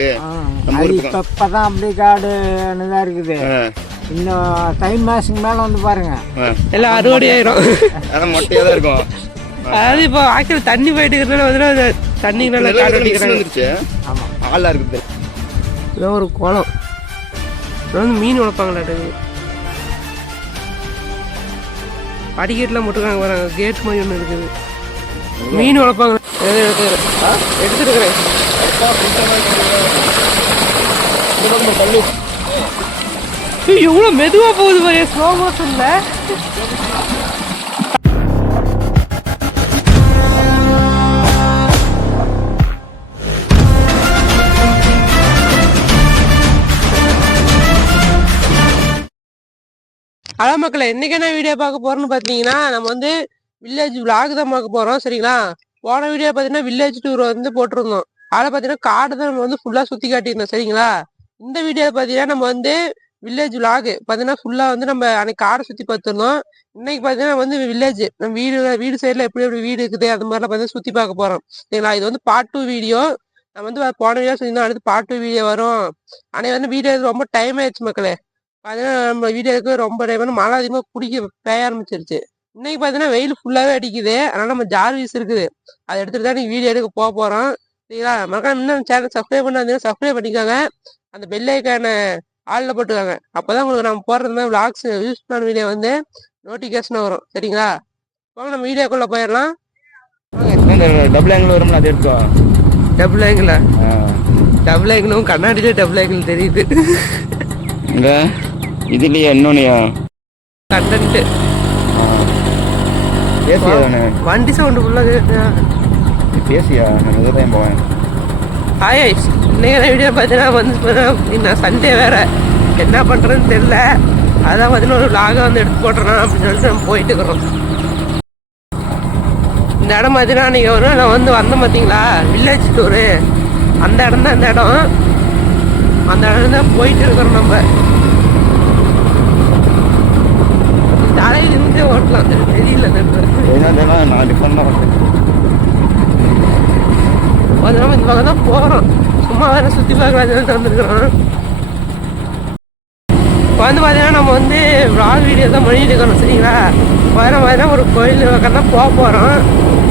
இப்பதான் அப்படி காடுதான் இருக்குது. இன்னும் தை மாசத்துக்கு மேல வந்து பாருங்க எல்லாம் அறுவடை ஆயிரும். மொட்டையா தான் இருக்கும். அதாவது இப்போ ஆக்கில் தண்ணி போயிட்டு இருக்கிறதுனால தண்ணி நல்லா காடு வந்துருச்சு. ஆமா ஆளா இருக்குது. இதான் ஒரு குளம். வந்து மீன் வளர்ப்பாங்களாட்டு. படிக்கட்டுலாம் முட்டுக்காங்க வராங்க. கேட் மாதிரி ஒன்று இருக்குது. மீன் வளர்ப்பாங்க. எடுத்துருக்கிறேன். எவ்வளோ மெதுவாக போகுது பாரு. ஸ்லோ மோஷன்ல. ஹலோ மக்களை, இன்னைக்கு என்ன வீடியோ பார்க்க போறோம்னு பார்த்தீங்கன்னா, நம்ம வந்து வில்லேஜ் விளாக் தான் பார்க்க போறோம். சரிங்களா? போன வீடியோ பார்த்தீங்கன்னா வில்லேஜ் டூர் வந்து போட்டிருந்தோம். அதில் பார்த்தீங்கன்னா காடு தான் நம்ம வந்து ஃபுல்லாக சுற்றி காட்டியிருந்தோம். சரிங்களா? இந்த வீடியோவில் பார்த்தீங்கன்னா நம்ம வந்து வில்லேஜ் விளாக் பார்த்தீங்கன்னா ஃபுல்லாக வந்து நம்ம அன்னைக்கு காடை சுற்றி பார்த்துருந்தோம். இன்னைக்கு பார்த்தீங்கன்னா வந்து வில்லேஜ் நம்ம வீடு சைடில் எப்படி எப்படி வீடு இருக்குது அது மாதிரிலாம் பார்த்தீங்கன்னா சுற்றி பார்க்க போகிறோம். சரிங்களா? இது வந்து பார்ட் 2 வீடியோ. நம்ம வந்து போன வீடியோ சொல்லியிருந்தோம், அடுத்து பார்ட் 2 வீடியோ வரும். ஆனால் வந்து வீடியோ ரொம்ப டைம் ஆயிடுச்சு மக்களே. பார்த்தீங்கன்னா நம்ம வீடியோக்கு ரொம்ப டைம் மழை அதிகமாக குடிக்க பெய்ய ஆரம்பிச்சிருச்சு. இன்னைக்கு பார்த்தீங்கன்னா வெயில் ஃபுல்லாகவே அடிக்குது. அதனால நம்ம ஜார்வீஸ் இருக்குது, அதை எடுத்துகிட்டு தான் நீங்கள் வீடியோ எடுக்க போகிறோம். சரிங்களா? மறக்காம இன்னும் சேனல் சப்ஸ்கிரைப் பண்ணாதீங்கன்னா சப்ஸ்கிரைப் பண்ணிக்கோங்க. அந்த பெல் ஐக்கான ஆளில் போட்டுக்காங்க. அப்போ தான் உங்களுக்கு நம்ம போடுறது விளாக்ஸ் யூஸ் பண்ண வீடியோ வந்து நோட்டிஃபிகேஷனாக வரும். சரிங்களா? போங்க நம்ம வீடியோக்குள்ளே போயிடலாம். டபுள் ஆங்கிள் வரும்ல, அது எடுத்தோம். டபுள் ஆங்கிளா? டபுள் ஆங்கிளும் கண்ணாடியிலே டபுள் ஆங்கிள் தெரியுது. இங்கே இதுலையா இன்னொன்னையா கண்டன்ட்டு பேசியா தானே? வண்டி சவுண்டு ஃபுல்லாக பேசியா? நான் இதை தான் போவேன். ஹாய் ஐஸ், இன்னைக்கு வீடியோ பார்த்தீங்கன்னா வந்து நான் சண்டே வேறு என்ன பண்ணுறதுன்னு தெரில. அதான் பார்த்தீங்கன்னா ஒரு விலாகை வந்து எடுத்து போட்டுறேன் அப்படின்னு சொல்லிட்டு நம்ம போயிட்டு இருக்கிறோம். இந்த இடம் பார்த்தீங்கன்னா நீங்கள் ஒரு நான் வந்து வந்தேன் பார்த்தீங்களா வில்லேஜ் டூரு, அந்த இடம் தான் இந்த இடம். அந்த இடம் தான் போயிட்டு இருக்கிறோம். நம்ம தலையில் இருந்தே ஓட்டலாம், தெரியல. நான் டிஃபரெண்டாக ஓட்டுறேன். நம்ம இந்த பக்கம் தான் போகிறோம். சும்மா வேற சுற்றி பார்க்கலான்னு வந்துருக்கிறோம். இப்போ வந்து பார்த்தீங்கன்னா நம்ம வந்து விளாக் வீடியோ தான் பண்ணிட்டு இருக்கணும். சரிங்களா? வர மாதிரி ஒரு கோயில் பக்கம் தான் போகிறோம்.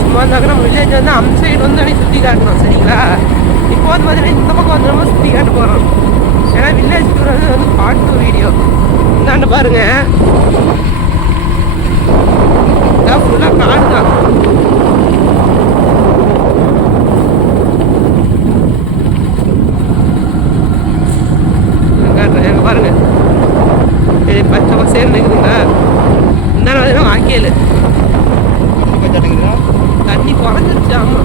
சும்மா இருந்தாக்க நம்ம வில்லேஜ் வந்து அந்த சைடு வந்து அன்னைக்கு சுற்றி காட்டணும். சரிங்களா? இப்போ வந்து பார்த்தீங்கன்னா இந்த பக்கம் வந்து நம்ம சுற்றி காட்ட போகிறோம். ஏன்னா வில்லேஜ் டூர் வந்து பார்ட் 2 வீடியோ. இந்தாண்டு பாருங்க, இதான் ஃபுல்லாக காடு தான். எங்க பாருங்க பச்சை பசேன்னு இருக்குதுங்க. இந்த நாள் ஆக்கியல் தண்ணி குறைஞ்சிருச்சு. ஆமா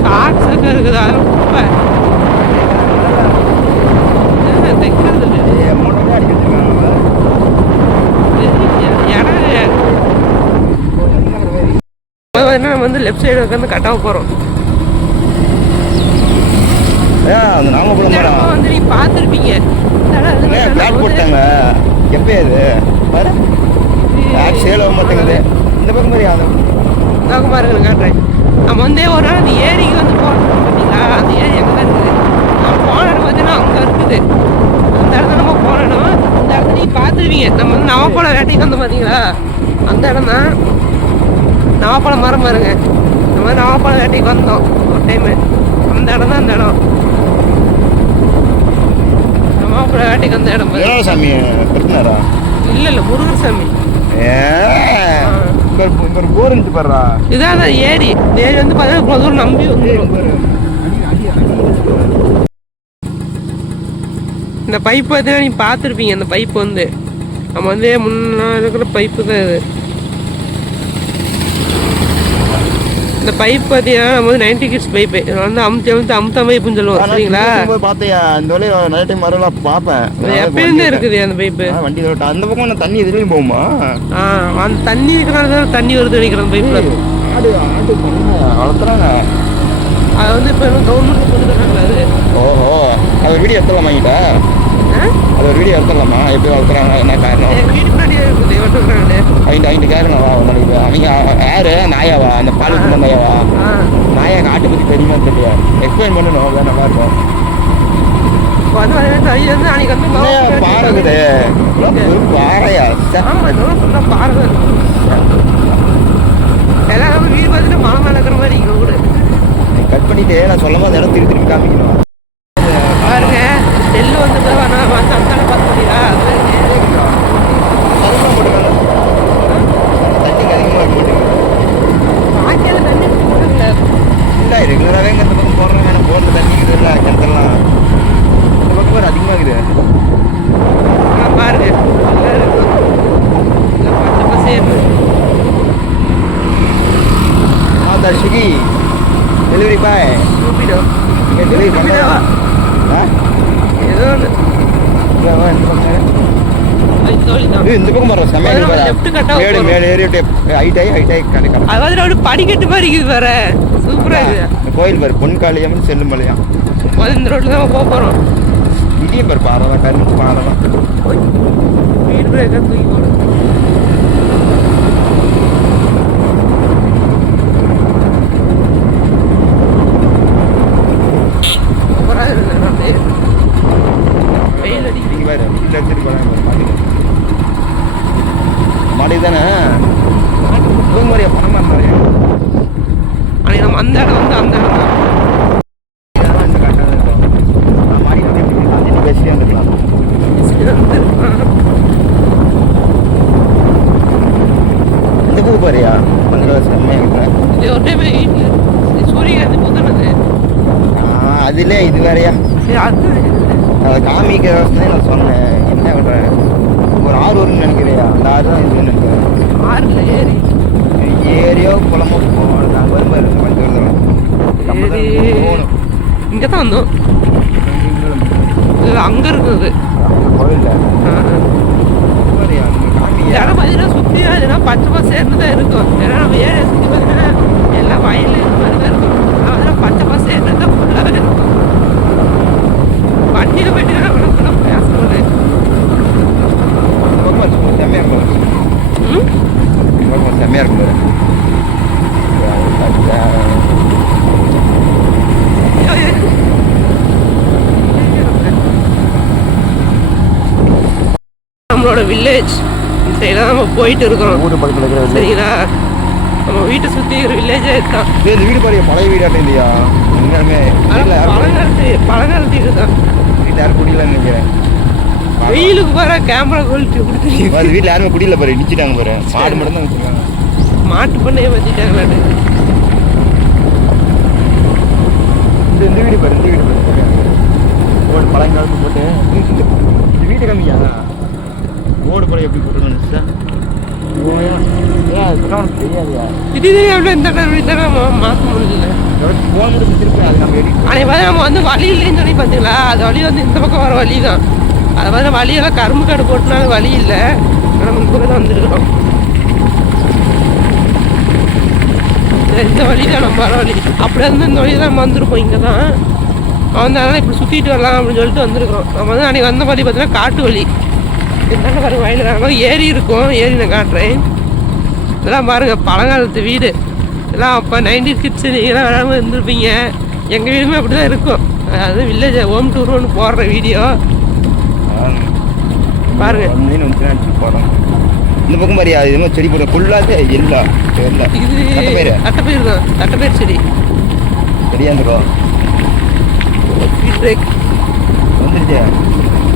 ஷார்ட்ஸ் இருக்குது. அதெல்லாம் குப்பை தைக்கிறது நம்ம வந்து லெஃப்ட் சைடு உட்காந்து கட்டாக போகிறோம். வந்து நீ பார்த்துருப்பீங்க போட்டாங்க. எப்போ இது சேல மாட்டேங்குது. இந்த பக்கம் மாதிரி ஆகும் பாருங்க காட்டுறேன். நம்ம வந்து ஒரு நாள் அந்த ஏரிக்கு வந்து போகிறோம் பார்த்தீங்களா? அந்த ஏரி எங்கே தான் இருக்குது. நம்ம போன இடம் பார்த்தீங்கன்னா அங்கே இருக்குது. அந்த இடத்துல நம்ம போனோம். அந்த இடத்துல நீ பார்த்துருவீங்க. நம்ம வந்து நவாப்பழம் வேட்டைக்கு வந்து பார்த்தீங்களா அந்த இடம் தான். நவாப்பழம் மரம் பாருங்க. நம்ம வந்து நவாப்பழம் வேட்டைக்கு வந்தோம் ஒரு டைமு. அந்த இடம் தான் அந்த இடம். நவாப்பழம் வேட்டைக்கு வந்த இடம் சாமி. இல்லை இல்லை முருகர் சாமி. இதான் ஏரி. ஏரி வந்து பார்த்தீங்கன்னா தூரம் நம்பி வந்துடும். இந்த பைப் பார்த்தீங்கன்னா நீ பார்த்துருப்பீங்க. அந்த பைப் வந்து நம்ம வந்து முன்னா இருக்கிற பைப்பு தான் இது. இந்த பைப் பார்த்தீங்கன்னா நம்ம வந்து 90 கிட்ஸ் பைப்பு. இதில் வந்து அமுத்த பைப்புன்னு சொல்லுவோம். சரிங்களா? பார்த்தியா இந்த நைட் டைம் வரலாம் பார்ப்பேன். எப்பயுமே இருக்குது அந்த பைப்பு. வண்டி அந்த பக்கம் தண்ணி எதுலையும் போகுமா? அந்த தண்ணி இருக்கிறனால தான் தண்ணி வருது நினைக்கிறேன் அந்த பைப்பில். ஆடு வளர்த்துறாங்க. அதை வந்து இப்போ கவர்மெண்ட் கொடுத்துருக்காங்களா அது? ஓஹோ, அது வீடியோ எடுத்துடலாமா? கிட்ட அது ஒரு வீடியோ எடுத்துடலாமா? எப்படி வளர்த்துறாங்க, என்ன காரணம்? வீடு முன்னாடியே இருக்குது. அவங்க கேட்கணும் அவனுக்கு. அவங்க யாரு நாயாவா? அந்த பால் ஊற்றுன நாயாவா? நாயா காட்டு பற்றி தெரியுமா தெரியல. எக்ஸ்பிளைன் பண்ணணும், அதான் நல்லா இருக்கும். பாருக்குது பாறையா? பாறை எல்லாரும் வீடு பார்த்துட்டு மரம் நடக்கிற மாதிரி இங்க கூட கட் பண்ணிட்டு நான் சொல்லும் போது இடம் திருப்பி காமிக்கணும். பாருங்க நெல் வந்து பார்த்து முடியா இல்லை ரெகுலராகவே இந்த பக்கம் போடுறேன். வேணா போடுற தண்ணிக்குது இல்லை கிணத்துலாம் இந்த பக்கம் வேறு அதிகமாகுது. பாருங்க பச்சை பசேர்னு. ஸ்விக்கி டெலிவரி பாய் டெலிவரி பண்ணவா? ஏதோ இந்த பக்கம் வர செம்மையா மேலே ஏறிட்டு ஹைட்டாகி கிடைக்கும். அதாவது அப்படி படிக்கட்டு மாதிரி இருக்குது வேற சூப்பரா இருக்குது. இந்த கோயில் பாரு பொன்காளியம்மன் செல்லுமலையா. இந்த ரோட்ல தான் போக போறோம். இங்கேயும் பாரு பாறை தான் கரும்பு பாறை தான். வீடு பிரேக்கா தூக்கி போடும். மாடி தானே மாதிரியா பணமா இருந்தாரு. ஆனால் நம்ம அந்த இடம் வந்து அந்த இடம் தான் பேசிட்டே வந்துருக்கலாம். இந்த பூ பாரியா கொஞ்சம் செம்மையாக ஒரு டைம் வீட்டில் சூரியகாந்தி பூத்தானது அதுல இது வேறையா? அதை காமிக்க யோசனை நான் சொன்னேன். என்ன பண்ணுறேன் ஒரு ஆறு வரும்னு நினைக்கிறியா? அந்த ஆறு தான் இதுன்னு நினைக்கிறேன். ஆறுல ஏரி ஏரியோ குளமோ போகணும். நான் வரும்போது போகணும். இங்கே தான் வந்தோம். அங்கே இருக்குது கோயிலில் இடம் பார்த்தீங்கன்னா சுற்றியா இல்லைன்னா பச்சை பசேர்னு தான் இருக்கும். ஏன்னா நம்ம ஏரியா சுற்றி பார்த்தீங்கன்னா எல்லாம் வயல் மாதிரி தான் இருக்கும். அதெல்லாம் பச்சை பசேர்னு தான் ஃபுல்லாகவே இருக்கும். வண்டியில் போயிட்டு பேசணும் செம்மையாக இருக்கும். செம்மையாக இருக்கும். நம்மளோட வில்லேஜ் இந்த சைடாக நம்ம போயிட்டு இருக்கோம். ஊர் பக்கத்தில் இருக்கிற சரிங்களா? நம்ம வீட்டை சுற்றி இருக்கிற வில்லேஜே இருக்கான். இந்த வீடு பாருங்க பழைய வீடாட்டம் இல்லையா? உண்மையாலுமே பழங்காலத்து வீடு தான். வீட்டில் யாரும் குடியில நினைக்கிறேன். வெயிலுக்கு பாரு கேமரா குவாலிட்டி கொடுத்து அது வீட்டில் யாருமே குடியில பாரு இடிச்சிட்டாங்க பாரு. மாடு மட்டும் தான் வச்சுருக்காங்க. மாட்டு பண்ணையே வச்சுட்டாங்க. இந்த வீடு பாரு இந்த வீடு பாரு ஓடு பழங்காலத்து போட்டு இந்த வீட்டு கம்மியா ஓடு பழைய எப்படி போட்டுருக்கோம் சார்? தெரியாதுயா திடீர்னு இந்த மாற்ற முடியல. போன் மட்டும் திருப்பி அது நம்ம அன்னைக்கு பார்த்து நம்ம வந்து வழி இல்லைன்னு சொல்லி பார்த்தீங்களா? அது வழி வந்து இந்த பக்கம் வர வழி தான். அதை மாதிரி வழியெல்லாம் கரும்பு காடு போட்டுனாலும் வழி இல்லை. நம்ம இந்த பக்கம் தான் வந்துருக்கோம். இந்த வழி தான் நம்ம வர வழி. அப்படியே இருந்து இந்த வழி தான் நம்ம வந்திருப்போம். இங்கே தான் வந்தாலும் இப்படி சுற்றிட்டு வரலாம் அப்படின்னு சொல்லிட்டு வந்திருக்கோம். நம்ம வந்து அன்றைக்கி வந்த வழி பார்த்தீங்கன்னா காட்டு வழி. இருந்தாங்க பாருங்க வயலில் மாதிரி ஏரி இருக்கும். ஏரி நான் காட்டுறேன். இதெல்லாம் பாருங்கள் பழங்காலத்து வீடு. இதெல்லாம் அப்போ 90s கிட்ஸ் நீங்களாம் வராமல் இருந்திருப்பீங்க. எங்கள் வீடுமே அப்படி தான் இருக்கும். அதாவது வில்லேஜ் ஹோம் டூர் ஒன்று போடுற வீடியோ பாருங்க. போகிறோம் இந்த பக்கம் பாரியா இது செடி போட ஃபுல்லாக எல்லா இது தட்டைப்பயிர் தான். தட்டைப்பயிர் செடி சரியா இருந்துக்கோ வந்துருச்சு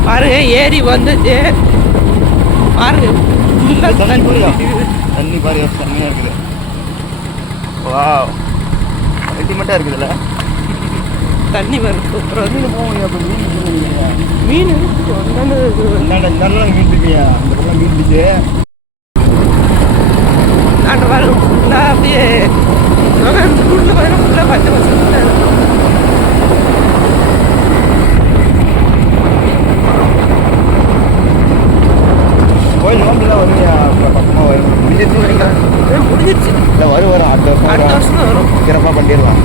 பாருங்க. ஏரி வந்துச்சு பாருங்க. தண்ணி பாரு செம்மையாக இருக்குது. வா அல்டிமேட்டாக இருக்குதுல்ல தண்ணி வரும் சூப்பராக வந்து மீன் மீன் மீன் இருக்கியா? அந்த பக்கம் மீன் இருந்துச்சு. அந்த பாருங்க ஃபுல்லாக அப்படியே ஸ்கூலில் பாருங்க ஃபுல்லாக பச்சை பசங்க இருக்கும். கோயில் நோம்புலாம் வருவியா? பக்கமாக வரும். முடிஞ்சிருச்சு. இல்லை வரும் அடுத்த வருஷம் தான் வரும். சிறப்பாக பண்ணிடலாம்.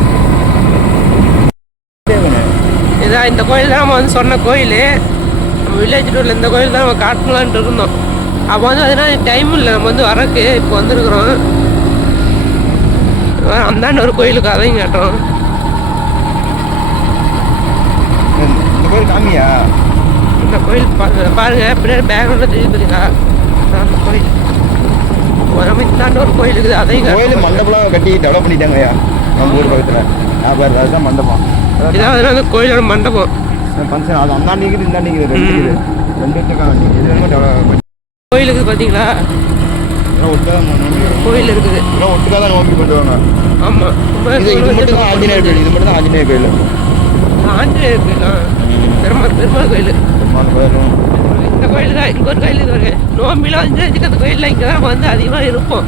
இதான் இந்த கோயில் தான் நம்ம வந்து சொன்ன கோயில். நம்ம வில்லேஜ் டூரில் இந்த கோயில் தான் நம்ம காட்டலான்ட்டு இருந்தோம். அப்போ வந்து பார்த்தீங்கன்னா டைம் இல்லை நம்ம வந்து வரக்கு இப்போ வந்துருக்குறோம். அந்தாண்ட ஒரு கோயிலுக்கு அதையும் கேட்டோம். இந்த கோயில் காமியா? இந்த கோயில் பாருங்க பின்னாடி பேக்ரவுண்டில் தெரியுது பார்த்தீங்களா, அந்த கோயில். நம்ம இந்தாண்ட ஒரு கோயில் இருக்குது, அதையும் கோயில் மண்டபம்லாம் கட்டி டெவலப் பண்ணிட்டாங்கய்யா நம்ம ஊர் பக்கத்தில். ஞாபகம் அதுதான் மண்டபம். இதான் அந்த கோயிலோட மண்டபம். ஃபங்க்ஷன் அது அந்தாண்டி இருக்குது இந்தாண்டி இருக்குது, ரெண்டு இருக்குது, ரெண்டு இடத்துக்கு இது வேணுமோ கோயில் இருக்குது பார்த்தீங்களா, கோயில் இருக்குது. ஒட்டுக்காக தான் நோக்கி பண்ணுவாங்க. ஆமாம், இது மட்டும் தான் ஆஞ்சநேயர் கோயில். இது மட்டும் தான் ஆஞ்சநேயர் கோயில். ஆஞ்சநேயர் கோயிலா? பெருமாள் கோயில். பெருமாள் கோயிலும் இந்த கோயில் தான். இங்கே ஒரு கோயில் இது வருங்க. நோம்பிலாம் வந்து அந்த கோயிலில் இங்கே தான் நம்ம வந்து அதிகமாக இருப்போம்.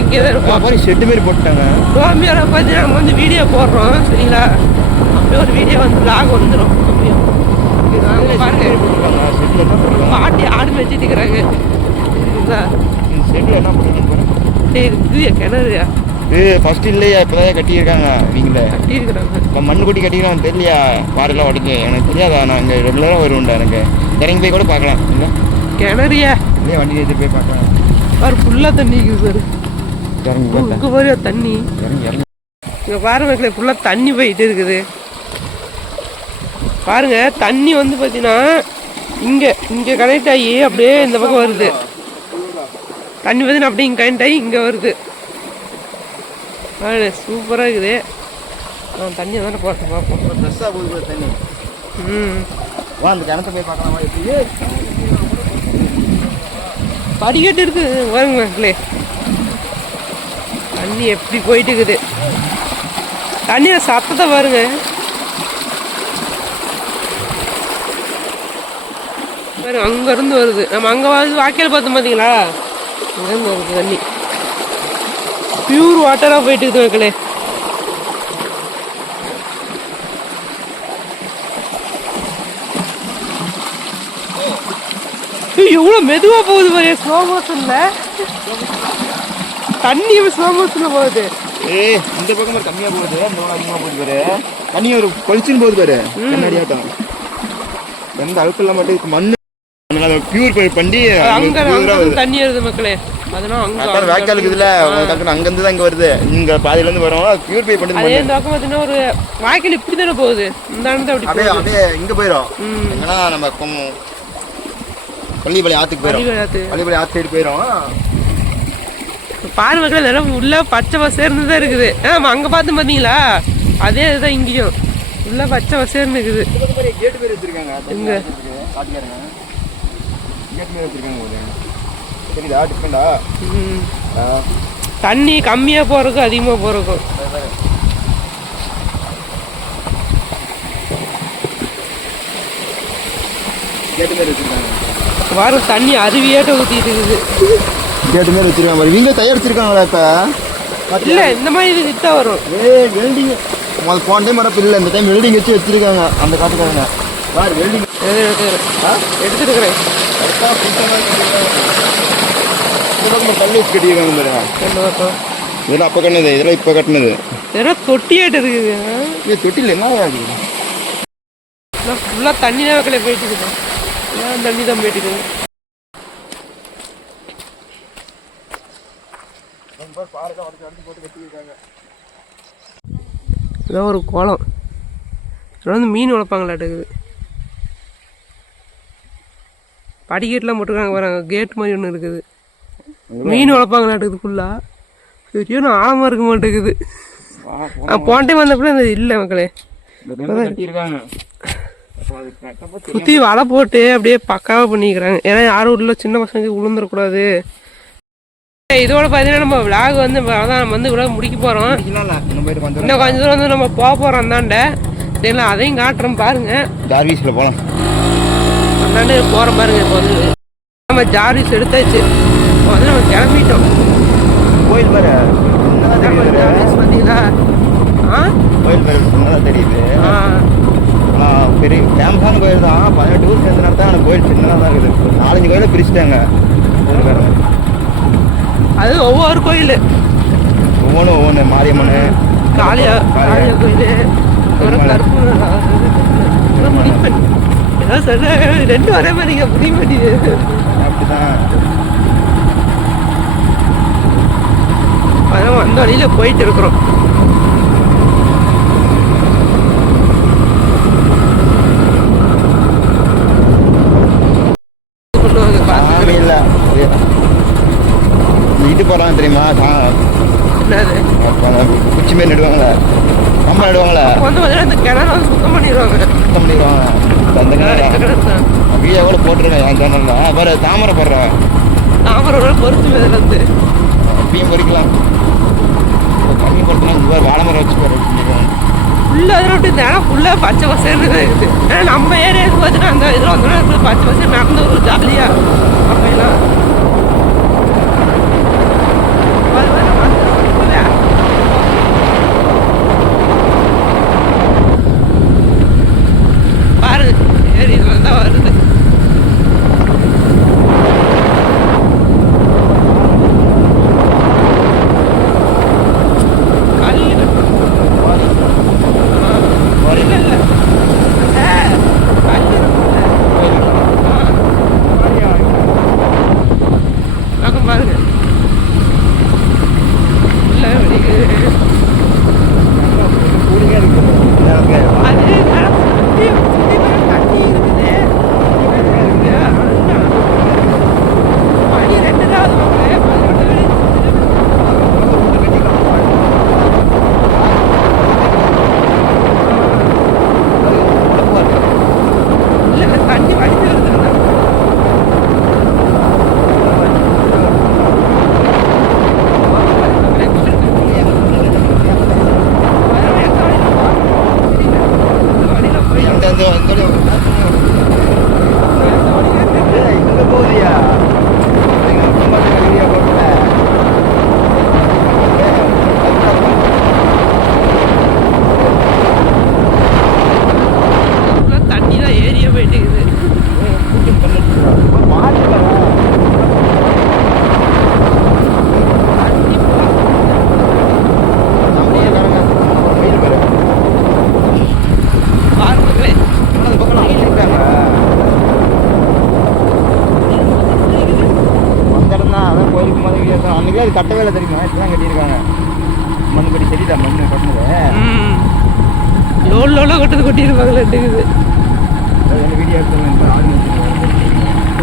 இங்கே தான் இருப்போம். செட்டு மாரி போட்டாங்க. நோம்பியோட பார்த்தீங்கன்னா நம்ம வந்து வீடியோ போடுறோம் சரிங்களா. அப்படியே ஒரு வீடியோ வந்து லாக் வந்துடும். பாருங்க பாட்டி ஆடு மேய்ச்சிட்டு இருக்கிறாங்க. கிணறுயா? ஃபர்ஸ்ட் இல்லையா, இப்போதான் கட்டியிருக்காங்க. நீங்களே கட்டியிருக்கிறாங்க. மண் கொட்டி கட்டிக்கிறாங்க தெரியலையா? பாறைலாம் உடைக்க எனக்கு தெரியாதா? நான் இங்கே ரெகுலராக வருவேன்டா. எனக்கு இறங்கி போய் கூட பார்க்கலாம். இல்லை கிணறுயா? இல்லையா, வண்டி எடுத்து போய் பார்க்கலாம். பாரு ஃபுல்லாக தண்ணி இருக்குது சார். இறங்கி இங்கே பாரு தண்ணி. இறங்கி இங்கே பாருங்க ஃபுல்லாக தண்ணி போயிட்டு இருக்குது. பாருங்க தண்ணி வந்து பார்த்தீங்கன்னா இங்கே கனெக்ட் ஆகி அப்படியே இந்த பக்கம் வருது. தண்ணி பார்த்தீங்கன்னா அப்படியே இங்கே கனெக்ட் ஆகி இங்கே வருது. சூப்பராக இருக்குது. தண்ணியை தானே போட்டு பார்ப்போம். ஃப்ரெஷ்ஷாக போகுது தண்ணி. வா அந்த கிணத்தை போய் பார்க்கலாமா? எப்படி படிக்கட்டு இருக்குது பாருங்க மக்களே. தண்ணி எப்படி போயிட்டு இருக்குது. தண்ணியை சத்தத்தை பாருங்க. பாருங்க அங்கேருந்து வருது. நம்ம அங்கே வந்து வாக்கியல் பார்த்தோம் பார்த்தீங்களா, அங்கேருந்து வருது தண்ணி. பியூர் வாட்டராக போயிட்டு இருக்குது மக்களே. எவ்வளோ மெதுவாக போகுது பாரு, ஸ்லோ மோஷனில். தண்ணி ஸ்லோ மோஷனில் போகுது. இந்த பக்கம் கம்மியாக போகுது, அந்த பக்கம் அதிகமாக போகுது பாரு. தண்ணி ஒரு கொலிச்சுன்னு போகுது பாரு. கண்ணாடியாட்டம் எந்த அழுக்கெல்லாம் மட்டும் மண் பியூர் பண்ணி அங்கே தண்ணி வருது மக்களே. அதனால அங்கே வேக்கால் இருக்குதுல்ல, அங்கேருந்து தான் இங்கே வருது. இங்கே பாதியிலேருந்து வரும். பியூரிஃபை பண்ணி அதே இந்த பக்கம் பார்த்தீங்கன்னா ஒரு வாய்க்கால் இப்படி தானே போகுது. இந்த இடத்துல அப்படி அப்படியே இங்கே போயிடும். எங்கன்னா நம்ம பள்ளிப்பாளைய ஆற்றுக்கு போயிடும். பள்ளிப்பாளைய ஆற்று சைடு போயிடும். பாரு மக்கள் இதெல்லாம் உள்ள பச்சை பசேர்ந்து தான் இருக்குது. நம்ம அங்கே பார்த்து பார்த்தீங்களா, அதே இதுதான் இங்கேயும் உள்ள பச்சை பசேர்னு இருக்குது. கேட்டு பேர் வச்சிருக்காங்க இங்கே காட்டுக்காரங்க. கேட்டு பேர் வச்சிருக்காங்க போது சரிதா டிஃப்ரெண்டா. தண்ணி கம்மியாக போகிறக்கும் அதிகமாக போகிறக்கும். கேட்டு பேர் வச்சிருக்காங்க. வர தண்ணி அருவியாட்ட ஊற்றிட்டு இருக்குது. கேட்டு மாதிரி வச்சிருக்காங்க பாரு. இவங்க தயாரிச்சிருக்காங்களா இப்போ? இல்லை இந்த மாதிரி இது கிட்ட வரும். வெல்டிங் போன டைம் வரப்போ இல்லை, இந்த டைம் வெல்டிங் வச்சு வச்சிருக்காங்க அந்த காட்டுக்காரங்க. பாரு வெல்டிங் எடுத்துருக்குறேன். கல்லு வச்சு கட்டியிருக்காங்க பாரு. இதெல்லாம் அப்போ கட்டினது, இதெல்லாம் இப்போ கட்டினது. இதெல்லாம் தொட்டியாட்டு இருக்குது. இது தொட்டியில் என்ன ஆகுது? ஃபுல்லாக தண்ணி தான் வைக்கல போயிட்டு இருக்குது. எல்லாம் தண்ணி தான் போயிட்டு இருக்குது. இதான் ஒரு குளம். இதில் வந்து மீன் வளர்ப்பாங்களாட்டுக்குது. படிக்கட்டுலாம் போட்டுருக்காங்க பாருங்க. கேட் மாதிரி ஒன்று இருக்குது. மீன் வளர்ப்பாங்களாட்டுக்குது ஃபுல்லாக. சரியான ஆழமாக இருக்க மாட்டேங்குது. போன டைம் வந்தப்போ இந்த இல்லை மக்களே. சுற்றி வலை போட்டு அப்படியே பக்காவாக பண்ணிக்கிறாங்க. ஏன்னா யாரும் உள்ள சின்ன பசங்க விழுந்துடக்கூடாது. இதோட பார்த்தீங்கன்னா நம்ம விளாக் வந்து அதான் நம்ம வந்து விளாக் முடிக்க போகிறோம். இன்னும் கொஞ்சம் தூரம் வந்து நம்ம போக போகிறோம் அந்தாண்ட. சரிங்களா, அதையும் காட்டுறோம் பாருங்க. ஜார்விஸில் போகலாம். அந்தாண்டு போகிறோம் பாருங்க. இப்போ வந்து நம்ம ஜார்விஸ் எடுத்தாச்சு. இப்போ வந்து நம்ம கிளம்பிட்டோம். கோயில் பாரு பார்த்தீங்களா? கோயில் பாரு சின்னதாக தெரியுது. பெரிய ஃபேமஸான கோயில் தான். 18 ஊர் சேர்ந்த நேரத்தான் அந்த கோயில் சின்னதாக தான் இருக்குது. 4-5 கோயிலை பிரிச்சுட்டாங்க. அது ஒவ்வொரு கோயில் ஒவ்வொன்று மாரியம்மன், காளியா கோயில், கருப்பு முடிப்பன் ஏதாவது சொல்ல 2 ஒரே மாதிரி முடிய மாட்டேங்குது. தான். அதான் அந்த வழியில போயிட்டு இருக்கிறோம். இது போறாங்க தெரியுமா? குச்சி மேல் நடுவாங்களே, கம்பம் நடுவாங்களே, வந்து அந்த கிணறு வந்து சுத்தம் பண்ணிடுவாங்க. அந்த கிணறு வீடியோ கூட போட்டுருக்கேன் என் சேனல்ல. வேற தாமரை போடுறேன். தாமரை பொறுத்து மேல இருந்து இப்பயும் பொறிக்கலாம். கம்மி பொறுத்துனா வாழை மரம் வச்சு ஃபுல்லா அதில் அப்படி நேரம் ஃபுல்லா பச்சை பசேன்னு தான் இருக்குது. ஏன்னா நம்ம ஏரியாவுக்கு பார்த்தீங்கன்னா அந்த இதில் வந்தோம்னா பச்சை பசேர் நடந்து ஒரு ஜாலியா அப்படிலாம் பாரு ஏரி இதில் தான் வருது. அது கட்ட வேலை தெரியுமா? இப்பதான் கட்டியிருக்காங்க. மண் கட்டி சரிதா மண் கட்டினது. லோன் கொட்டியிருப்பாங்களே வீடியோ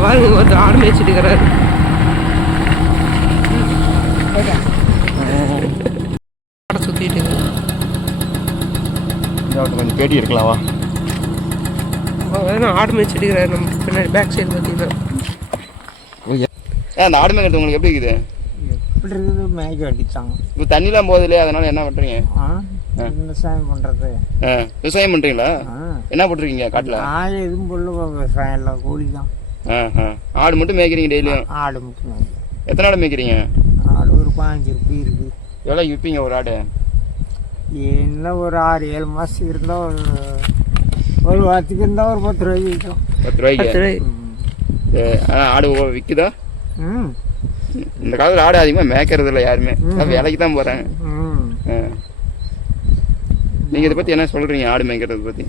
வாங்க ஒருத்தர் ஆடு மேய்ச்சிட்டு இருக்கிறாரு. ஆடை சுத்திட்டு கொஞ்சம் பேட்டி இருக்கலாமா? ஆடு மேய்ச்சிட்டு இருக்கிறாரு நம்ம பின்னாடி பேக் சைடு பார்த்தீங்கன்னா. அந்த ஆடு மேய்க்கிறது உங்களுக்கு எப்படி இருக்குது? மேய்க்க வெட்டிச்சாங்க. இப்போ தண்ணிலாம் போகுது இல்லையா, அதனால என்ன பண்றீங்க? விவசாயம் பண்றது. விவசாயம் பண்றீங்களா? என்ன போட்டுருக்கீங்க காட்டுல? நான் எதுவும் பொருள் விவசாயம் இல்லை, கூலி தான். ஆடு மட்டும் மேய்க்கிறீங்க டெய்லியும்? ஆடு மட்டும் மேய்க்கிறேன். எத்தனை ஆடு மேய்க்கிறீங்க? ஆடு ஒரு 15 ரூபாய் இருக்கு. எவ்வளோ விற்பீங்க ஒரு ஆடு? என்ன ஒரு 6-7 மாசத்துக்கு இருந்தா ஒரு வாரத்துக்கு இருந்தா ஒரு 10 ரூபாய்க்கு விற்கும். 10 ரூபாய்க்கு? ஆடு விற்குதா? இந்த காலத்துல ஆடு அதிகமா மேய்க்கிறது இல்லை யாருமே, வேலைக்கு தான் போறாங்க. நீங்க இதை பத்தி என்ன சொல்றீங்க? ஆடு மேய்க்கிறது பத்தி?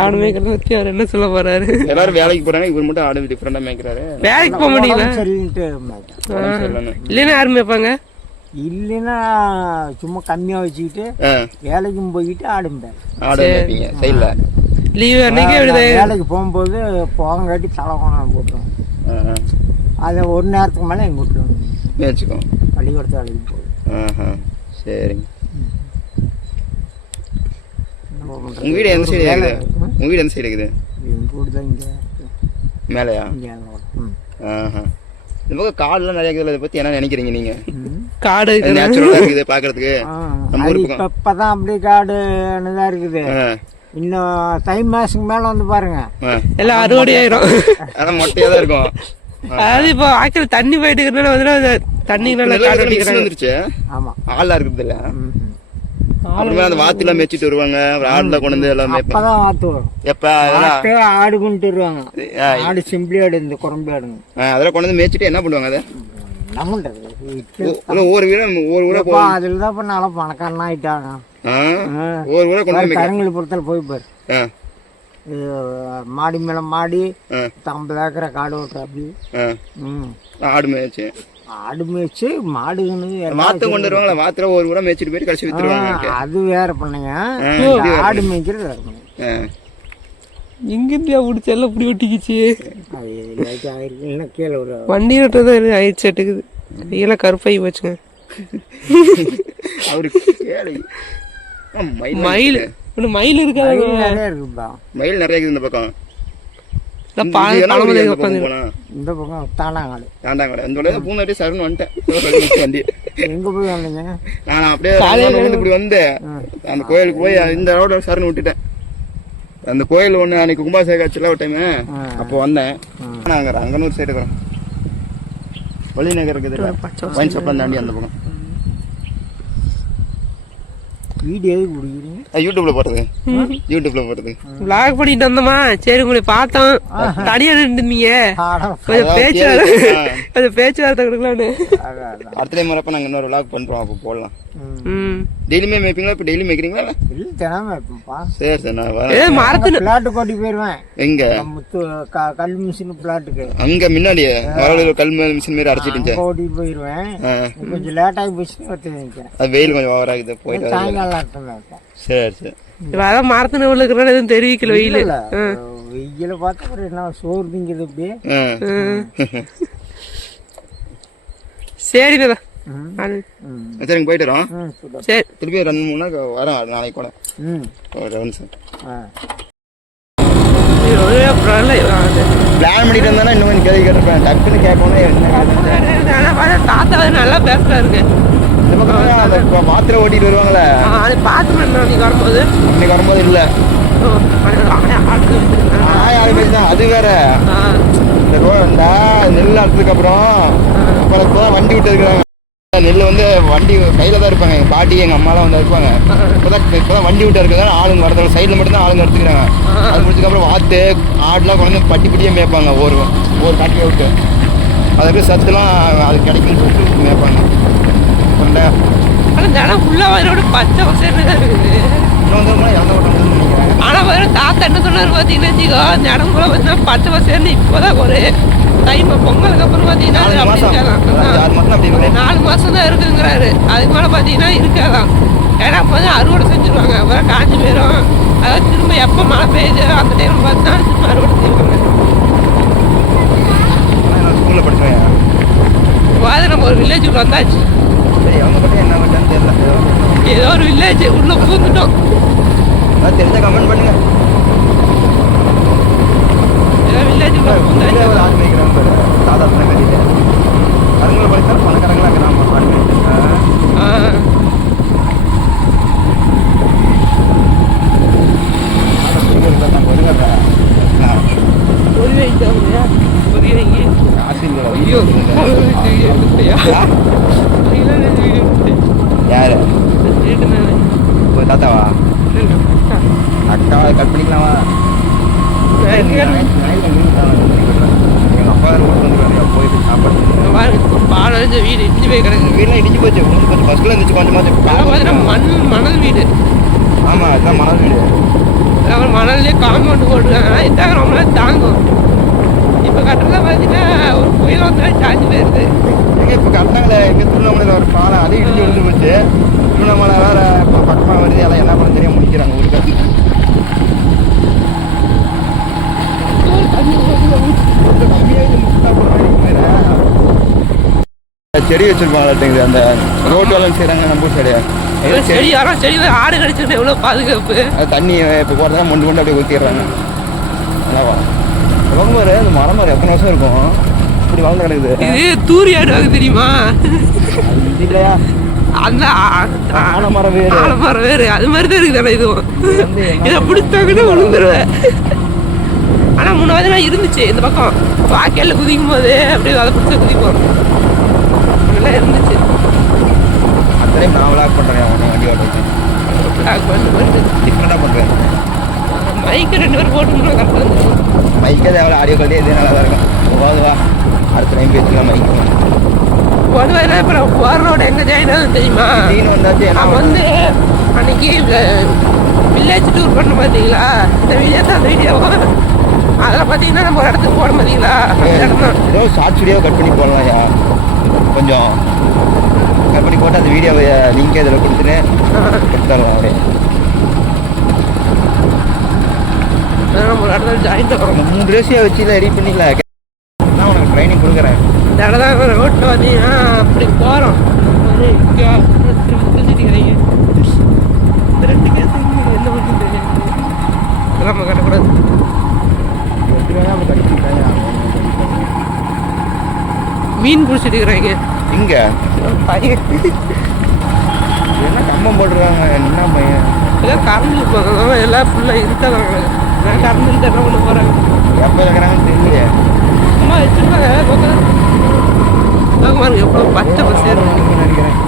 ஆடு மேய்க்கிறது பத்தி அவர் என்ன சொல்ல போறாரு? எல்லாரும் வேலைக்கு போறாங்க, இவர் மட்டும் ஆடு டிஃபரெண்டா மேய்க்கிறாரு. வேலைக்கு போக முடியல இல்லைன்னா யாரும் மேய்ப்பாங்க. இல்லைன்னா சும்மா கம்மியா வச்சுக்கிட்டு வேலைக்கும் போய்கிட்டு ஆடு மேய்ப்பீங்க. சைட்ல லீவ் அன்னைக்கு வேலைக்கு போகும்போது போங்காட்டி தலைகோணம் போட்டுரும். அதை ஒரு நேரத்துக்கு மேலே எங்கள் வீட்டில் மேய்ச்சிக்கோ, பள்ளிக்கூடத்து வேலைக்கு போகுது. சரிங்க. உங்க வீடு எந்த சைடு இருக்குது? உங்க வீடு எந்த சைடு இருக்குது? எங்கள் வீடு தான் இங்கே மேலையா? இந்த பக்கம் காடுலாம் நிறைய இருக்குது, அதை பத்தி என்ன நினைக்கிறீங்க நீங்க? காடு நேச்சுரலா இருக்குது பாக்குறதுக்கு. இப்பதான் அப்படி காடுதான் இருக்குது. இன்னும் தை மாசத்துக்கு மேல வந்து பாருங்க எல்லாம் அறுவடை ஆயிரும். அதான் மொட்டையா தான் இருக்கும். அதாவது இப்போ ஆக்சுவல் தண்ணி போயிட்டு இருக்கிறதுனால வந்து தண்ணி நல்லா வந்துருச்சு. ஆமா, ஆளா இருக்குது இல்ல? அப்புறமே அந்த வாத்து எல்லாம் மேய்ச்சிட்டு வருவாங்க, ஆடுல கொண்டு வந்து எல்லாம் அப்பதான் வாத்து வரும். எப்ப ஆடு கொண்டு வருவாங்க. ஆடு சிம்பிளி ஆடு, இந்த குரம்பு ஆடுங்க, அதெல்லாம் கொண்டு வந்து மேய்ச்சிட்டு என்ன பண்ணுவாங்க? அதை ஒவ்வொரு வீடும் ஒவ்வொரு ஊரா போ. அதுலதான் இப்ப நல்லா பணக்காரனா ஆயிட்டாங்க. ஒவ்வொரு ஊரா கொண்டு வந்து கருங்கல் பொறுத்தல போய் பாரு, மாடி மேலே மாடி 50 ஏக்கரை காடு ஓட்டுறாப்படி. ஆடு மேய்ச்சி ஆடு மேய்ச்சி மாடுன்னு மாத்த கொண்டு வருவாங்களா? மாத்திர ஒரு ஊரா மேய்ச்சிட்டு போயிட்டு கடைசி வித்துருவாங்க. அது வேற பண்ணுங்க. ஆடு மேய்க்கிறது வேற பண்ணுங்க. எங்கிருந்தியா பிடிச்ச எல்லாம் இப்படி ஒட்டிக்கிச்சு. ஆயிருக்கு கீழே ஒரு வண்டி ஓட்டதான் ஆயிடுச்சு எட்டுக்குது. கையெல்லாம் கருப்பாகி போச்சுங்க. அவருக்கு மயில் மயில் இருக்காது. நிறைய இருக்குப்பா. மயில் நிறைய இருக்குது இந்த பக்கம். இந்த பக்கம் தாண்டாங்காடு. அந்த பூனாட்டி சருன்னு வந்துட்டேன். எங்க போய் வந்தீங்க? நான் அப்படியே இப்படி வந்தேன். அந்த கோயிலுக்கு போய் இந்த ரோட சருன்னு விட்டுட்டேன். அந்த கோயில் ஒண்ணு அன்னைக்கு கும்பாசேகாட்சியில் ஒரு டைம் அப்போ வந்தேன். நாங்க அங்கனூர் சைடு இருக்கிறோம். வழி நகர் இருக்குது. வைன் ஷாப்லாம் தாண்டி அந்த பக்கம். வீடியோ எதுக்கு பிடிக்கிறீங்க? யூடியூப்ல போடுறது. யூடியூப்ல போடுறது. விளாக் பண்ணிட்டு வந்தோமா, சரி உங்களை பார்த்தோம். தனியா நின்றுந்தீங்க, கொஞ்சம் பேச்சுவார்த்தை கொடுக்கலான்னு. அடுத்த முறைப்ப நாங்க இன்னொரு விளாக் பண்றோம், அப்போ போடலாம். டெய்லியுமே மேய்ப்பீங்களா? இப்ப டெய்லி மேய்க்கிறீங்களா? சரி சரி, நான் வரேன். பிளாட்டு கோட்டி போயிருவேன். எங்க? கல் மிஷின் பிளாட்டுக்கு அங்க முன்னாடியே வரவழையில கல் மிஷின் மாரி அடிச்சிட்டு ஓட்டி போயிருவேன். கொஞ்சம் லேட் ஆகி போச்சு. அது வெயில் கொஞ்சம் ஓவர் ஆகுது. போயிட்டு சாயங்காலம் சரி சரி. அதான் மரத்தின உள்ள இருக்கிறனால எதுவும் தெரிவிக்கல. வெயில பார்த்தா என்ன சோறு திங்குது அப்படியே. சரிண்ணா சரிங்க, போயிட்டு வரோம். சரி, திருப்பி 2-3 நாள் வரோம். நாளைக்கு கூட பிளான் பண்ணிட்டு இருந்தா இன்னும் கொஞ்சம் கேள்வி கேட்டிருப்பேன். டக்குன்னு கேட்கணும். தாத்தா நல்லா பேசுறாருங்க. இந்த பக்கம் மாத்திரை ஓட்டிட்டு வருவாங்களே, அது பார்த்து இன்னைக்கு வரும்போது இல்ல அது வேற. இந்த நெல் அறுத்ததுக்கு அப்புறம் வண்டி விட்டு இருக்கிறாங்க. நெல் வந்து வண்டி கையில தான் இருப்பாங்க. எங்க பாட்டி எங்க அம்மாலாம் வந்து இருப்பாங்க. இப்பதான் வண்டி விட்டு இருக்கிறதா ஆளுங்க வரது சைட்ல மட்டும் தான் ஆளுங்க எடுத்துக்கிறாங்க. அது முடிச்சதுக்கு அப்புறம் வாத்து ஆடுலாம் கொண்டு பட்டி பட்டியே மேய்ப்பாங்க. ஒரு காட்டில விட்டு அதுக்கு சத்துலாம் அது கிடைக்குன்னு சொல்லிட்டு மேய்ப்பாங்க. பச்சை ஆனா தாத்தா என்ன சொன்னாரு பாத்தீங்கன்னா, இடம் கூட பார்த்தீங்கன்னா பச்சை பசேர்னு இப்பதான் ஒரு டைம் பொங்கலுக்கு அப்புறம் பாத்தீங்கன்னா 4 மாசம் தான் இருக்குங்கிறாரு. அதுக்கு மேல பாத்தீங்கன்னா இருக்காதான். ஏன்னா அப்ப வந்து அறுவடை செஞ்சிருவாங்க. அப்புறம் காஞ்சி போயிடும். அதாவது திரும்ப எப்ப மழை பெய்யுது அந்த டைம் பார்த்தா திரும்ப அறுவடை செய்வாங்க. ஸ்கூல்ல படிச்சேன். நம்ம ஒரு வில்லேஜுக்கு வந்தாச்சு. ஏதோ ஒரு வில்லேஜ் உள்ள பூந்துட்டோம். தெரிஞ்ச கமெண்ட் பண்ணுங்க. ஏதோ வில்லேஜ் தாத்தா கட்டிட்டு அதுங்களை படித்தா பணக்காரங்களா யாரு தாத்தாவா? அக்கா கட் பண்ணிக்கலாமா? எங்க அப்பா போயிட்டு சாப்பாடு வீடு இடிஞ்சு போய் கிடக்கு. வீடுலாம் இடிஞ்சு போச்சு. கொஞ்சம் பஸ்ல இருந்துச்சு கொஞ்சம் மணல் வீடு. ஆமா, அதுதான் மணல் வீடு. அப்புறம் மணல்லே காம்பவுண்ட் போட்டுருக்காங்க. இதாங்க ரொம்ப நாள் தாங்கும். இப்போ கட்டுறதா பார்த்தீங்கன்னா ஒரு புயல் வந்து சார்ஜ் போயிருது. எங்க இப்போ கட்டினாங்களே எங்க திருவண்ணாமலையில் ஒரு பாலம் அது இடிஞ்சு விழுந்து போச்சு. திருவண்ணாமலை வேற இப்போ பக்கமாக வருது. எல்லாம் என்ன பண்ண தெரியாம முடிக்கிறாங்க. ஊருக்கு செடி வச்சிருப்பாங்க. அந்த ரோட்டு வேலை செய்யறாங்க. நம்ம சைடு செடி ஆடு கடிச்சிட்டு எவ்வளவு பாதுகாப்பு. தண்ணி இப்போ போறதா மொண்டு மொண்டு அப்படியே ஊற்றிடுறாங்க. என்னவா ரொம்ப இந்த மரம் மாதிரி எத்தனை வருஷம் இருக்கும் இப்படி வளர்ந்து கிடக்குது. இது தூரி ஆடுவாங்க தெரியுமா? இல்லையா? அந்த ஆலமரம் வேறு அது மாதிரிதான் இருக்குது. இதுவும் இதை பிடிச்சாங்கன்னா விழுந்துருவேன். ஆனா முன்னாடி இருந்துச்சு இந்த பக்கம் வாய்க்கால குதிக்கும் போது அப்படியே அதை பிடிச்ச குதிப்போம். நல்லா இருந்துச்சு. அத்தனை நான் விளாக் பண்றேன். வண்டி ஓட்டுறேன். டிஃப்ரெண்டா பண்றேன். மைக்கு 2 பேர் போட்டுருந்தோம். கரெக்டாக இருந்துச்சு. மைக்கு எவ்வளோ ஆடியோ குவாலிட்டி இதே நல்லா தான் இருக்கும். போதுவா அடுத்த டைம் பேசிக்கலாம். மைக்கு பொதுவாக இப்போ போகிற ரோடு எங்கே ஜாயின் ஆகுது தெரியுமா? வந்தாச்சு. நான் வந்து அன்னைக்கு வில்லேஜ் டூர் பண்ண பார்த்தீங்களா, இந்த வீடியோ தான் அந்த வீடியோ. அதில் பார்த்தீங்கன்னா நம்ம ஒரு இடத்துக்கு போகணும் பார்த்தீங்களா, அந்த இடம் தான். ஏதோ ஷார்ட்ஸ் வீடியோ கட் பண்ணி போடலாம்யா, கொஞ்சம் கட் பண்ணி போட்டு அந்த வீடியோவை லிங்க் இதில் கொடுத்துட்டு கொடுத்துடலாம் அப்படியே. நம்ம ஒரு இடத்துல ஜாயின் ஆகிறோம். 3 ரேசியாக வச்சு இல்லை ரெடி பண்ணிக்கலாம். நான் உனக்கு ட்ரைனிங் கொடுக்குறேன். இந்த இடம் தான் ரோட்டில் பார்த்தீங்கன்னா அப்படி போகிறோம். சுற்றிக்கிறீங்க 2 கேஸ் என்ன பண்ணுறது நம்ம கட்டக்கூடாது. மீன் பிடிச்சிட்டு இருக்கிறாங்க இங்க பையன். என்ன கம்பம் போட்டுருக்காங்க, என்ன பையன் எல்லாம் கரண்ட் இருப்பாங்க, எல்லாம் ஃபுல்லாக இருக்காங்க. நான் கரண்ட் இருந்து என்ன பண்ண போகிறாங்க, எப்போ இருக்கிறாங்கன்னு தெரியல. சும்மா வச்சுருப்பாங்க பாருங்க எவ்வளோ பச்சை பசேர் நினைக்கிறேன்.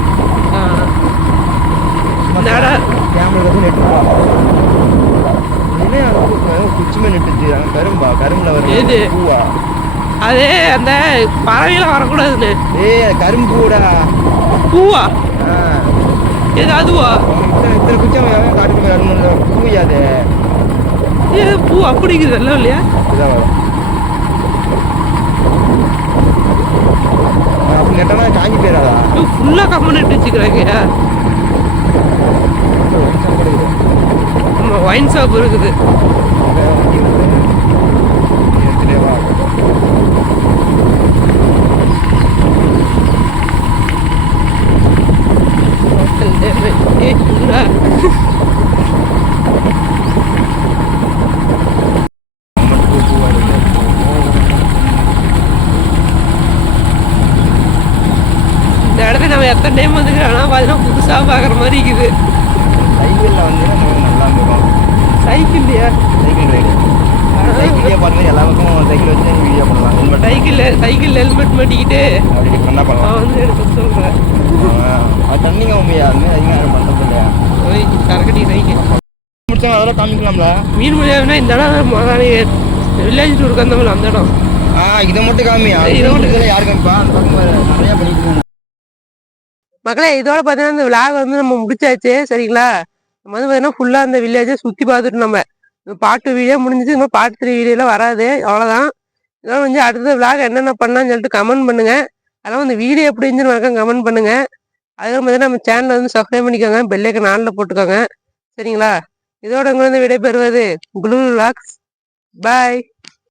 குச்சிமே நட்டுச்சு கரும்பா, கரும்புல வருது பூவா. அதே அந்த பறவைலாம் வரக்கூடாதுன்னு. கரும்பு பூடா, பூவா எது அதுவா? இத்தனை குச்சம் காட்டுக்கு வரணும் பூயாது. பூ அப்படிங்குது எல்லாம் இல்லையா? அப்படிதான் வரும். அப்படி நெட்டனா காஞ்சி போயிடாதா? ஃபுல்லாக கம்ம நட்டு வச்சுக்கிறாங்க. ஆமாம், ஒயின் ஷாப் இருக்குது. இந்த இடத்துல நம்ம எத்தனை டைம் வந்துக்கிறோம், ஆனால் பார்த்தீங்கன்னா புதுசாக பார்க்குற மாதிரி இருக்குது. சைக்கிளில் வந்து நல்லா இருக்கும். சைக்கிள்லையா? சைக்கிள் ரைடு சைக்கிளே பாருங்க, எல்லா பக்கமும் சைக்கிள் வச்சு வீடியோ பண்ணலாம். சைக்கிள் ஹெல்மெட் மாட்டிக்கிட்டு அப்படி டிஃப்ரெண்டாக பண்ணலாம். வந்து எடுத்து சொல்கிறேன். அது தண்ணிங்க உண்மையா, அது மாதிரி அதிகமாக யாரும் பண்ணுறது இல்லையா? கரக்கட்டி சைக்கிள் முடிச்சாங்க, அதெல்லாம் காமிக்கலாம்ல. மீன் முடியாதுன்னா இந்த இடம் வில்லேஜ் டூருக்கு வந்தோம்ல அந்த இடம். இதை மட்டும் காமியா, இதை மட்டும் யாரு காமிப்பா? அந்த பக்கம் நிறையா பண்ணிட்டு மக்களே, இதோட பார்த்தீங்கன்னா இந்த விளாக் வந்து நம்ம முடிச்சாச்சு. சரிங்களா, நம்ம வந்து பார்த்தீங்கன்னா ஃபுல்லாக அந்த வில்லேஜை சுற்றி பார்த்துட்டு நம்ம பார்ட் 2 வீடியோ முடிஞ்சிச்சு. இன்னும் பார்ட் 3 வீடியோலாம் வராது, அவ்வளோதான். இதெல்லாம் வந்து அடுத்த விளாக் என்னென்ன பண்ணலான்னு சொல்லிட்டு கமெண்ட் பண்ணுங்க. அதெல்லாம் இந்த வீடியோ எப்படி இருந்துன்னு வரைக்கும் கமெண்ட் பண்ணுங்க. அதுக்கப்புறம் பார்த்தீங்கன்னா நம்ம சேனலை வந்து சப்ஸ்கிரைப் பண்ணிக்கோங்க, பெல் ஐக்கான் ஆன்ல போட்டுக்கோங்க. சரிங்களா, இதோட உங்க வந்து விடைபெறுவது குளூ விளாக்ஸ். பாய்.